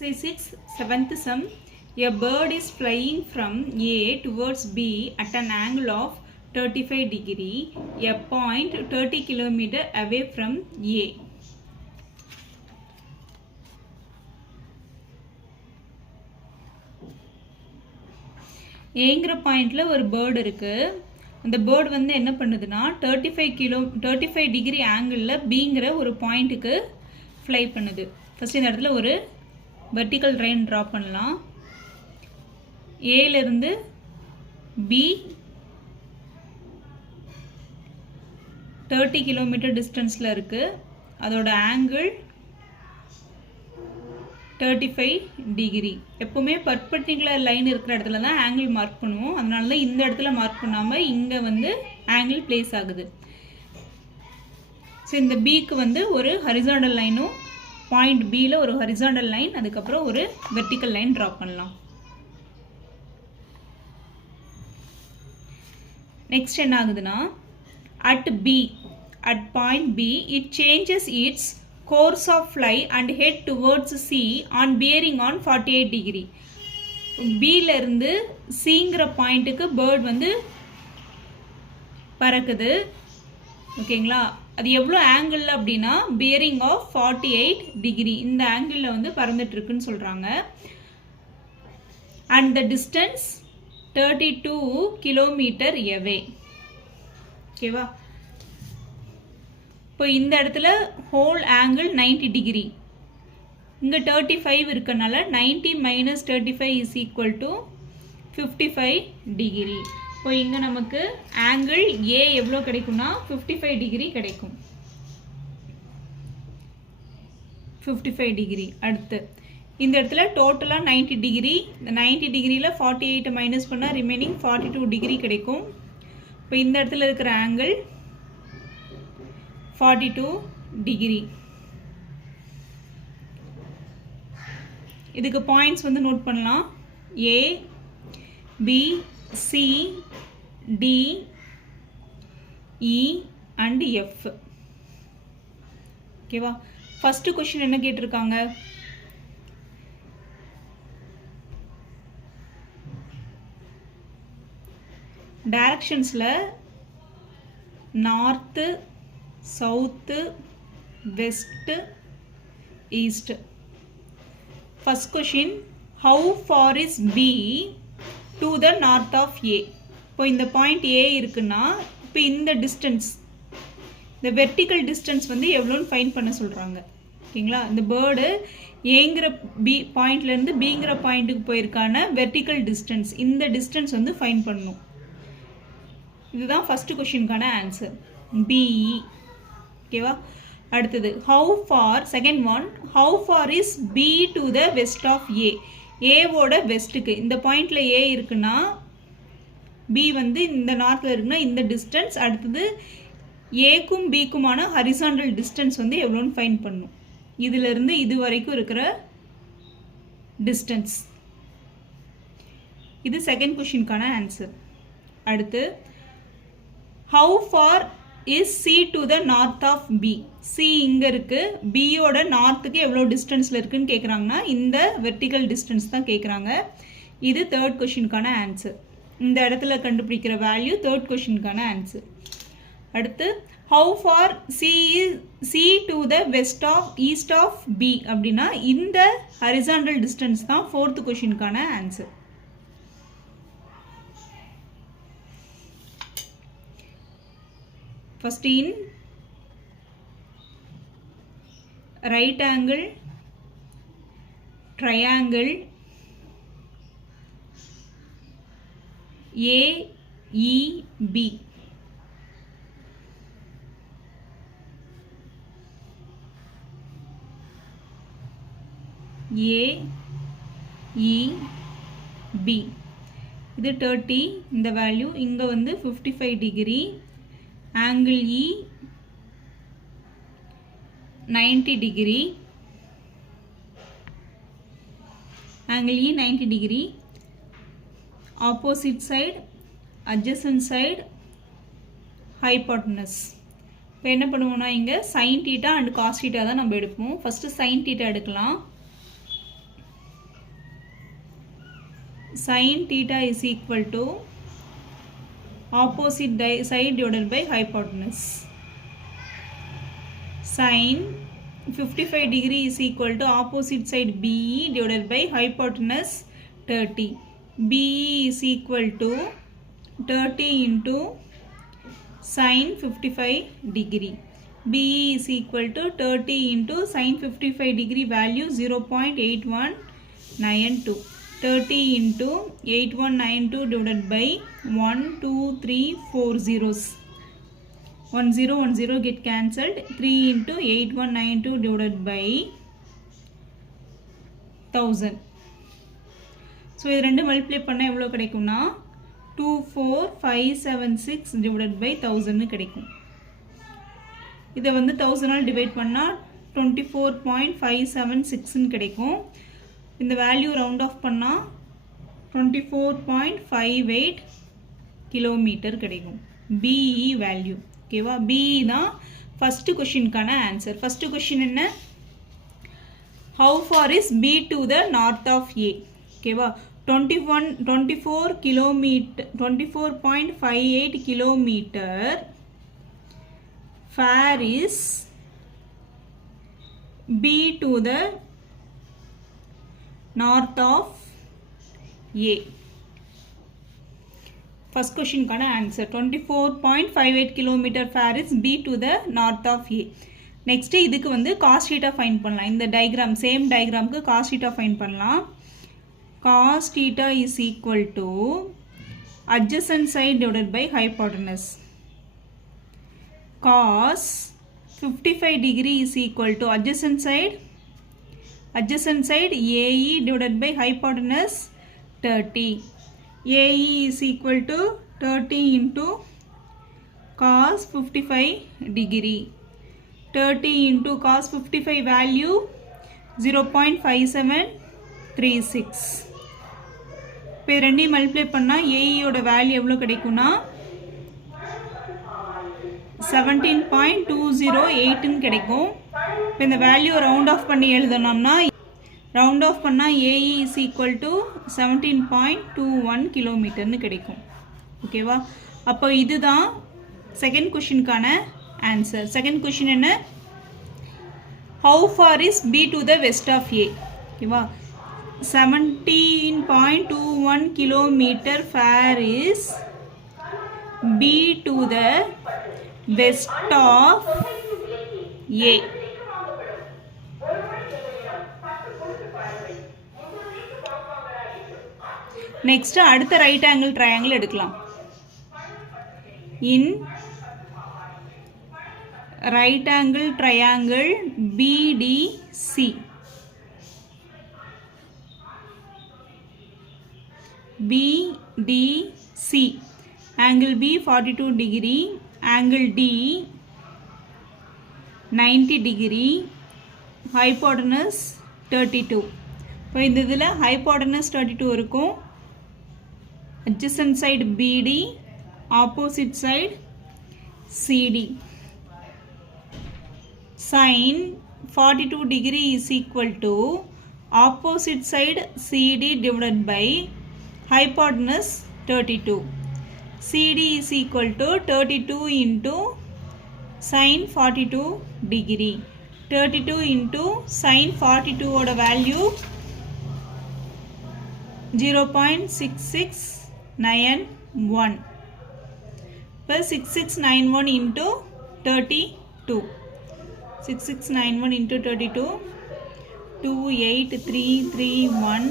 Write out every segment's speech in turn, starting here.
Exercise 7th sum. A bird is flying from A towards B at an angle of 35 degree, a point 30 km away from A. ஏங்கிற பாயிண்ட்ல ஒரு bird இருக்கு. அந்த bird வந்து என்ன பண்ணுதுன்னா 35 டிகிரி ஆங்கிளில் பிங்கிற ஒரு பாயிண்ட்டுக்கு ஃப்ளை பண்ணுது. ஃபர்ஸ்ட் இந்த இடத்துல ஒரு வெர்டிக்கல் லைன் ட்ரா பண்ணலாம். ஏலேருந்து பி 30 கிலோமீட்டர் டிஸ்டன்ஸில் இருக்குது. அதோட ஆங்கிள் 35 டிகிரி. எப்போவுமே பர்பெண்டிகுலர் லைன் இருக்கிற இடத்துல தான் ஆங்கிள் மார்க் பண்ணுவோம். அதனால தான் இந்த இடத்துல மார்க் பண்ணாமல் இங்கே வந்து ஆங்கிள் பிளேஸ் ஆகுது. ஸோ இந்த பிக்கு வந்து ஒரு ஹரிசாண்டல் லைனும் பாயிண்ட் பியில் ஒரு ஹரிசாண்டல் லைன், அதுக்கப்புறம் ஒரு வெர்டிக்கல் லைன் ட்ரா பண்ணலாம். நெக்ஸ்ட் என்ன ஆகுதுன்னா, at point B it changes its course of fly and head towards C on bearing on 48 degree. Bல இருந்து Cங்கிற பாயிண்ட்டுக்கு பேர்ட் வந்து பறக்குது. ஓகேங்களா? அது எவ்வளோ ஆங்கிள் அப்படின்னா பியரிங் ஆஃப் 48 டிகிரி இந்த ஆங்கிளில் வந்து பறந்துட்டு இருக்குன்னு சொல்கிறாங்க. And the distance 32 kilometre away. ஓகேவா? இப்போ இந்த இடத்துல ஹோல் ஆங்கிள் 90 டிகிரி, இங்கே 35 இருக்கனால 90 minus 35 is equal to 55 degree. இப்போ இங்கே நமக்கு ஆங்கிள் ஏ எவ்வளோ கிடைக்கும்னா 55 டிகிரி கிடைக்கும். 55 டிகிரி. அடுத்து இந்த இடத்துல டோட்டலாக 90 டிகிரி. இந்த 90 டிகிரியில் 48 மைனஸ் பண்ணால் ரிமைனிங் 42 டிகிரி கிடைக்கும். இப்போ இந்த இடத்துல இருக்கிற ஆங்கிள் 42 டிகிரி. இதுக்கு பாயிண்ட்ஸ் வந்து நோட் பண்ணலாம். A, B, C, D, E and F. ஓகேவா? ஃபர்ஸ்ட் கொஸ்டின் என்ன கேட்டிருக்காங்க? டைரக்ஷன்ஸில் north, south, west, east. First question, how far is B to the north of A. இப்போ இந்த பாயிண்ட் ஏ இருக்குன்னா இப்போ இந்த டிஸ்டன்ஸ், இந்த வெர்டிக்கல் டிஸ்டன்ஸ் வந்து எவ்வளோன்னு ஃபைண்ட் பண்ண சொல்கிறாங்க. ஓகேங்களா? இந்த பேர்டு ஏங்கிற பாயிண்ட்லேருந்து பிங்கிற பாயிண்ட்டுக்கு போயிருக்கான வெர்டிக்கல் டிஸ்டன்ஸ், இந்த டிஸ்டன்ஸ் வந்து ஃபைண்ட் பண்ணணும். இதுதான் ஃபர்ஸ்ட் கொஸ்டினுக்கான ஆன்சர், பிஇ. ஓகேவா? அடுத்தது how far, second one, how far is B to the west of A. ஏவோட வெஸ்ட்டுக்கு, இந்த பாயிண்டில் ஏ இருக்குன்னா பி வந்து இந்த நார்த்தில் இருக்குன்னா இந்த டிஸ்டன்ஸ். அடுத்தது ஏக்கும் பிக்குமான ஹரிசாண்டல் டிஸ்டன்ஸ் வந்து எவ்வளோன்னு ஃபைண்ட் பண்ணும். இதிலிருந்து இது வரைக்கும் இருக்கிற டிஸ்டன்ஸ். இது செகண்ட் கொஸ்டினுக்கான ஆன்சர். அடுத்து how far is C to the north of B. C இங்கே இருக்குது, பியோட நார்த்துக்கு எவ்வளோ டிஸ்டன்ஸில் இருக்குன்னு கேட்குறாங்கன்னா இந்த வெர்டிக்கல் டிஸ்டன்ஸ் தான் கேட்குறாங்க. இது தேர்ட் கொஸ்டினுக்கான ஆன்சர். இந்த இடத்துல கண்டுபிடிக்கிற வேல்யூ தேர்ட் கொஸ்டினுக்கான ஆன்சர். அடுத்து how far C to the west of east of B அப்படின்னா இந்த ஹரிசாண்டல் டிஸ்டன்ஸ் தான் ஃபோர்த் கொஸ்டினுக்கான answer. First in right angle triangle AEB. AEB இது 30. இந்த வேல்யூ இங்கே வந்து 55 degree. Angle E 90 degree. Angle E 90 degree. Opposite side, adjacent side, hypotenuse. இப்போ என்ன பண்ணுவோம்னா இங்கே sine theta and cos theta தான் நம்ம எடுப்போம். ஃபஸ்ட்டு சைன் தீட்டா எடுக்கலாம். sin theta is equal to opposite side divided by hypotenuse. Sin 55 degree is equal to opposite side BE divided by hypotenuse 30. BE is equal to 30 into sin 55 degree. BE is equal to 30 into sin 55 degree value 0.8192. 30 into 8192 divided by 1, 2, 3, 4 zeros. 1 0 1 0 get cancelled. 3 into 8192 divided by 1000. So இது ரெண்டு multiply பண்ணா எவ்வளவு கிடைக்கும்னா 24576 divided by 1000 கிடைக்கும். இதை வந்து 1000 all divide பண்ணா 24.576 கிடைக்கும். இந்த வேல்யூ ரவுண்ட் ஆஃப் பண்ணா 24.58 கிலோமீட்டர் கிடைக்கும். BE value. ஓகேவா? BE தான் ஃபர்ஸ்ட் क्वेश्चनக்கான ஆன்சர். ஃபர்ஸ்ட் क्वेश्चन என்ன? How far is B to the north of A? ஓகேவா? 24 kilometer 24.58 kilometer far is B to the north of A. First question kana answer 24.58 km far is B to the north of A. Next இதுக்கு வந்து cos theta find பண்ணலாம். இந்த diagram same diagramக்கு cos theta find பண்ணலாம். Cos theta is equal to adjacent side divided by hypotenuse. Cos 55 degree is equal to adjacent side AE divided by hypotenuse 30. AE is equal to 30 into cos 55 degree. 30 into cos 55 value 0.5736. இப்போ இது ரெண்டையும் multiply பண்ணா AE ஓட value எவ்வளவு கிடைக்கும்னா 17.208 ன்னு கிடைக்கும். இப்போ இந்த வேல்யூ ரவுண்ட் ஆஃப் பண்ணி எழுதணும்னா ரவுண்ட் ஆஃப் பண்ணா AE is equal to 17.21 கிலோமீட்டர்னு கிடைக்கும். ஓகேவா? அப்போ இதுதான் செகண்ட் क्वेश्चनக்கான ஆன்சர். செகண்ட் क्वेश्चन என்ன? How far is B to the west of A? ஓகேவா? 17.21 kilometer far is B to the west of A. Next அடுத்த ரைட் ஆங்கிள் ட்ரையாங்கிள் எடுக்கலாம். இன் right angle triangle BDC angle B 42 degree, angle D 90 degree, hypotenuse 32. இப்போ இந்த இதில் hypotenuse 32 இருக்கும். adjacent side BD, opposite side CD. Sin 42 degree is equal to opposite side CD divided by hypotenuse 32. CD is equal to 32 into sin 42 degree. 32 into sin 42 oda value 0.6691. Plus 6691 into 32. 6691 into 32. 28331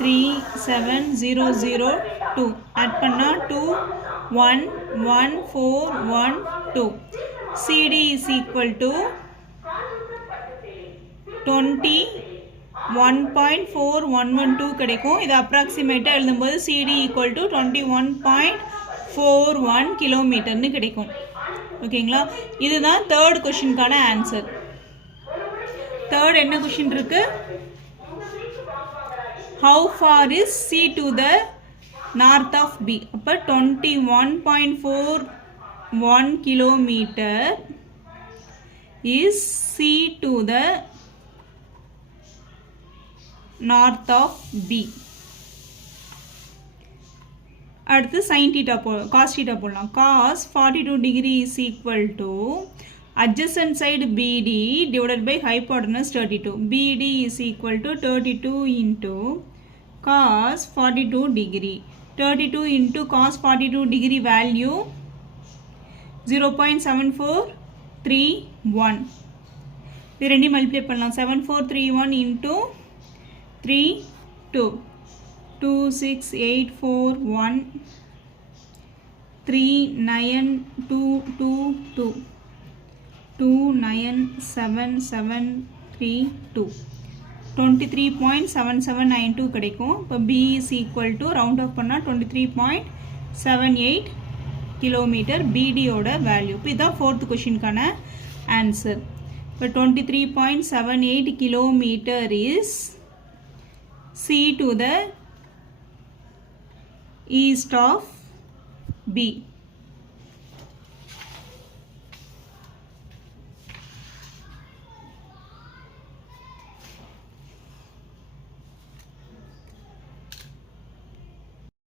37002. add பண்ணா 2114112. CD is equal to 21.4112 கிடைக்கும். இது அப்ராக்சிமேட்டா எழுதும்போது CD equal to 21.41 கிலோமீட்டர்னு கிடைக்கும். ஓகேங்களா? இதுதான் third क्वेश्चनக்கான answer. Third என்ன question இருக்கு? How far is C to the north of B? அப்ப 21.41 kilometer is C to the north of B. அடுத்து sin theta cos theta போடலாம். cos 42 degree is equal to adjacent side BD divided by hypotenuse 32. BD is equal to 32 into cos 42 degree. 32 into cos 42 degree value 0.7431. இது ரெண்டையும் multiply பண்ணலாம். 7431 into 3 2 26841 39222 2977732 23.7792 கிடைக்கும். இப்போ B is equal to round off பண்ணால் 23.78 kilometre BDயோட value. இப்போ இதுதான் 4th கொஷினுக்கான answer. இப்போ 23.78 kilometre is C to the east of B.